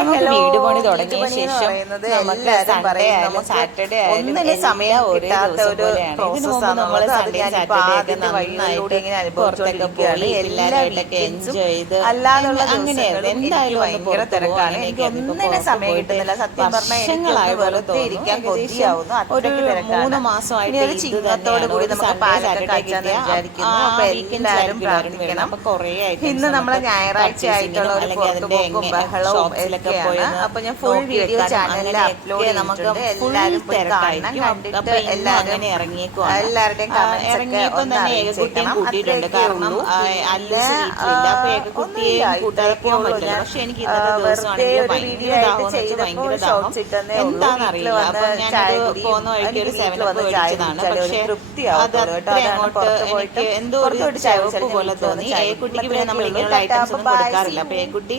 നമുക്ക് വീട് പണി തുടങ്ങിയ ശേഷം നമുക്ക് സൺഡേ ആയാലും സാറ്റർഡേ ആയാലും എല്ലാം ഒരേ ദിവസം പോലെയാണ്. ഇതിനു മുമ്പ് നമ്മൾ സൺഡേ സാറ്റർഡേ ഒക്കെ നന്നായിട്ട് പുറത്തൊക്കെ പോയി എല്ലാവരുമായിട്ടൊക്കെ എൻജോയ് ചെയ്ത് അങ്ങനെയായിരുന്നു. എന്തായാലും ഒന്ന് പുറത്ത് പോകാൻ എനിക്ക് സമയം കിട്ടുന്നില്ല. സത്യം വർഷങ്ങളായ പോലെ തോന്നുന്നു. ഒരു 3 മാസമായിട്ട് ഇത് തന്നെയാണ്. അപ്പൊ കുറേ ഇന്ന് നമ്മളെ ഞായറാഴ്ച ആയിട്ടുള്ള ഒരു പുറത്തുപോക്കും ബഹളവും ഒക്കെയാണ്. അപ്പൊ ഞാൻ ഫുൾ വീഡിയോ ചാനലിൽ അപ്ലോഡ് ചെയ്തിട്ടുണ്ട്. എല്ലാവരും പോയി കാണണം. കണ്ടിട്ട് എല്ലാവരും എല്ലാവരുടെയും ഇറങ്ങിയപ്പോൾ തന്നെ ഏകകുട്ടിയും കൂട്ടിയിട്ടുണ്ട്. കാരണം ഏകകുട്ടിയെ കൂട്ടാതെ പോകാൻ പറ്റില്ല. പക്ഷെ എനിക്ക് ഇന്നത്തെ ദിവസമാണെങ്കിൽ ഭയങ്കര ദാഹം എന്താണെന്നറിയില്ല. അപ്പൊ ഞാനത് പോകുന്ന വഴിക്ക് ഒരു 7-Up മേടിച്ചതാണ്. പക്ഷെ അത് അത്ര അങ്ങോട്ട് എനിക്ക് എന്തോ ഒരു ചവപ്പ് പോലെ തോന്നി. ഏകുട്ടിക്ക് പിന്നെ നമ്മൾ ഇങ്ങനെയുള്ള ഐറ്റംസ് ഒന്നും കൊടുക്കാറില്ല. അപ്പൊ ഏകുട്ടി